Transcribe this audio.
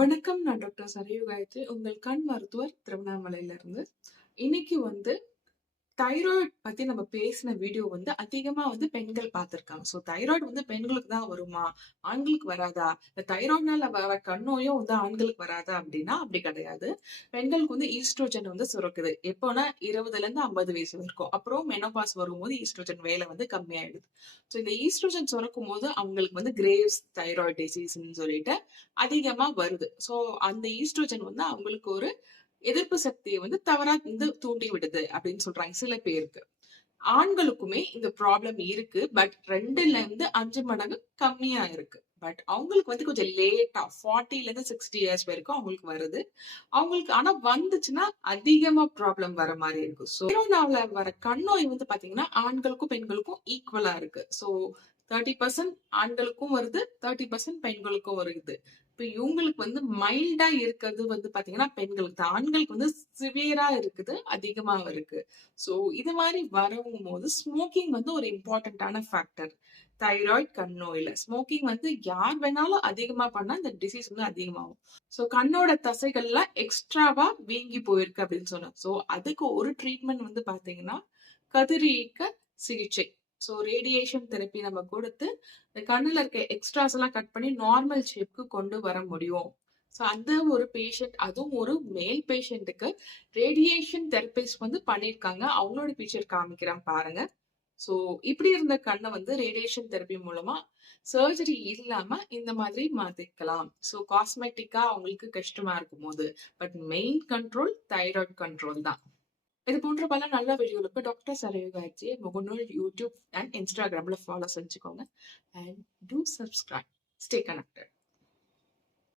வணக்கம். நான் டாக்டர் சரையு காயத்ரி, உங்கள் கண் மருத்துவர் திருவண்ணாமலையிலிருந்து. இன்னைக்கு தைராய்டு பத்தி நம்ம பேசின வீடியோ அதிகமா பெண்கள் பார்த்திருக்காங்க. தைராய்டு பெண்களுக்கு தான் வருமா? ஆண்களுக்கு வராதா? இந்த தைராய்டுனால வர கண்ணோயும் ஆண்களுக்கு வராதா அப்படின்னா அப்படி கிடையாது. பெண்களுக்கு ஈஸ்ட்ரோஜன் சுரக்குது. எப்போனா 20ல இருந்து 50 வயசு வரைக்கும். அப்புறம் மெனோபாஸ் வரும்போது ஈஸ்ட்ரோஜன் வேலை கம்மியாயிடுது. இந்த ஈஸ்ட்ரோஜன் சுரக்கும் போது அவங்களுக்கு கிரேவ்ஸ் தைராய்டு டிசீஸ்ன்னு சொல்லிட்டு அதிகமா வருது. அந்த ஈஸ்ட்ரோஜன் அவங்களுக்கு ஒரு எதிர்ப்பு சக்தியை தவறா தூண்டி விடுது அப்படின்னு சொல்றாங்க சில பேருக்கு. ஆண்களுக்குமே இந்த ப்ராப்ளம் இருக்கு. பட் 2ல இருந்து 5 மடங்கு கம்மியா இருக்கு. பட் அவங்களுக்கு கொஞ்சம் லேட்டா 40ல இருந்து 60 இயர்ஸ் வரைக்கும் அவங்களுக்கு வருது. அவங்களுக்கு ஆனா வந்துச்சுன்னா அதிகமா ப்ராப்ளம் வர மாதிரி இருக்கு. கொரோனால வர கண் நோய் பாத்தீங்கன்னா ஆண்களுக்கும் பெண்களுக்கும் ஈக்குவலா இருக்கு. 30% ஆண்களுக்கும் வருது, 30% பெண்களுக்கும் வருது. இப்ப இவங்களுக்கு மைல்டா இருக்கிறது பாத்தீங்கன்னா பெண்களுக்கு தான். ஆண்களுக்கு சிவியரா இருக்குது, அதிகமா இருக்கு. சோ இது மாதிரி வரவும் போது ஸ்மோக்கிங் ஒரு இம்பார்ட்டன்டான ஃபேக்டர். தைராய்டு கண் நோயில ஸ்மோக்கிங் யார் வேணாலும் அதிகமா பண்ணா இந்த டிசீஸ் அதிகமாகும். கண்ணோட தசைகள்லாம் எக்ஸ்ட்ராவா வீங்கி போயிருக்கு அப்படின்னு சொன்னோம். அதுக்கு ஒரு ட்ரீட்மெண்ட் பாத்தீங்கன்னா கதிரியக்க சிகிச்சை. ரேடியேஷன் தெரப்பி நம்ம கொடுத்து கண்ணுல இருக்க எக்ஸ்ட்ராஸ் எல்லாம் கட் பண்ணி நார்மல் ஷேப்க்கு கொண்டு வர முடியும். அந்த ஒரு பேஷண்ட், அதுவும் ஒரு மேல் பேஷண்ட்டுக்கு ரேடியேஷன் தெரபிஸ்ட் பண்ணிருக்காங்க. அவங்களோட பிக்சர் காமிக்கிறேன் பாருங்க. இப்படி இருந்த கண்ணை ரேடியேஷன் தெரப்பி மூலமா சர்ஜரி இல்லாம இந்த மாதிரி மாத்திக்கலாம். காஸ்மெட்டிக்கா அவங்களுக்கு கஷ்டமா இருக்கும் போது. But main control thyroid control தான். இது போன்ற பல நல்ல வீடியோகளுக்கு டாக்டர் சரையு காயத்ரி முகநூல், யூடியூப் அண்ட் இன்ஸ்டாகிராம்ல ஃபாலோ செஞ்சுக்கோங்க. And two subscribe. Stay connected.